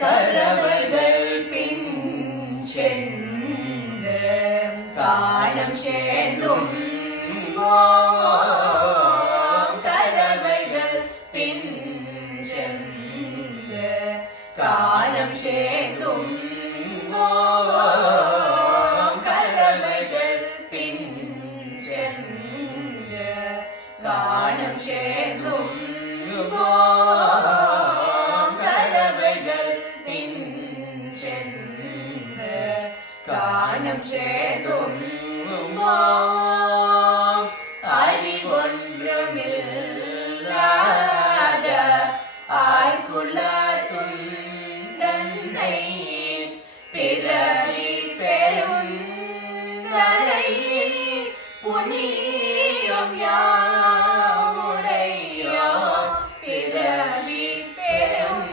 கரவைகள் பின் சென்று காலம் சேர்ந்தும் கரவைகள் பின் சென்று காலம் சேர்ந்தும் கரவைகள் பின் சென்று காலம் சேர்ந்தும் கரவைகள் பின் சென்று காலம் சேர்ந்தும் அறிவொன்றுமில்லாத ஆய்குல துண்டனை பிறவி பெரும் புனியம் யாமுடையோ பிறவி பெரும்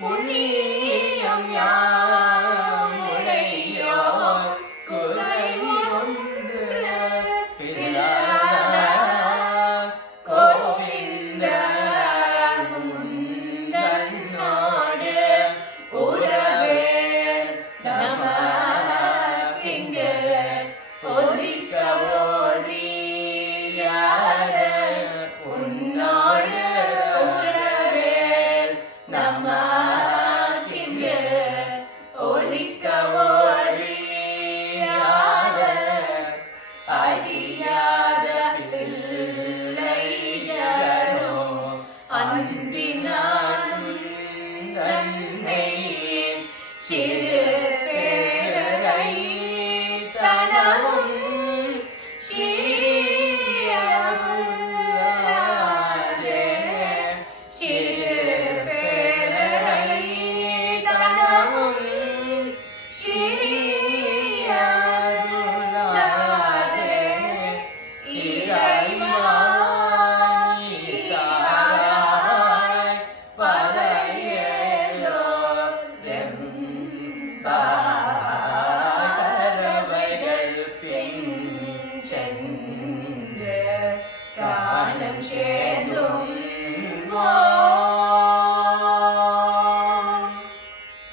புனியம் யாமுடையோ குறை ஒன்று கோவிந்த முந்தன்னோடு உறவே நமக்கிங்கு ஒலிக்க ஓரியார உன்னோடு உறவே நமக்கிங்கு ஒலிக்க ஓரியார அறியாத பிள்ளைகளோ அன்பினானும் தன்னை சிறு பேரரை தனவும் சிறியருளாதே சிறு பேரரை தனவும் சிறியருளாதே இறைவாய் பதையேலோ கரவைகள் பின் சென்று காலம் சேர்ந்தும்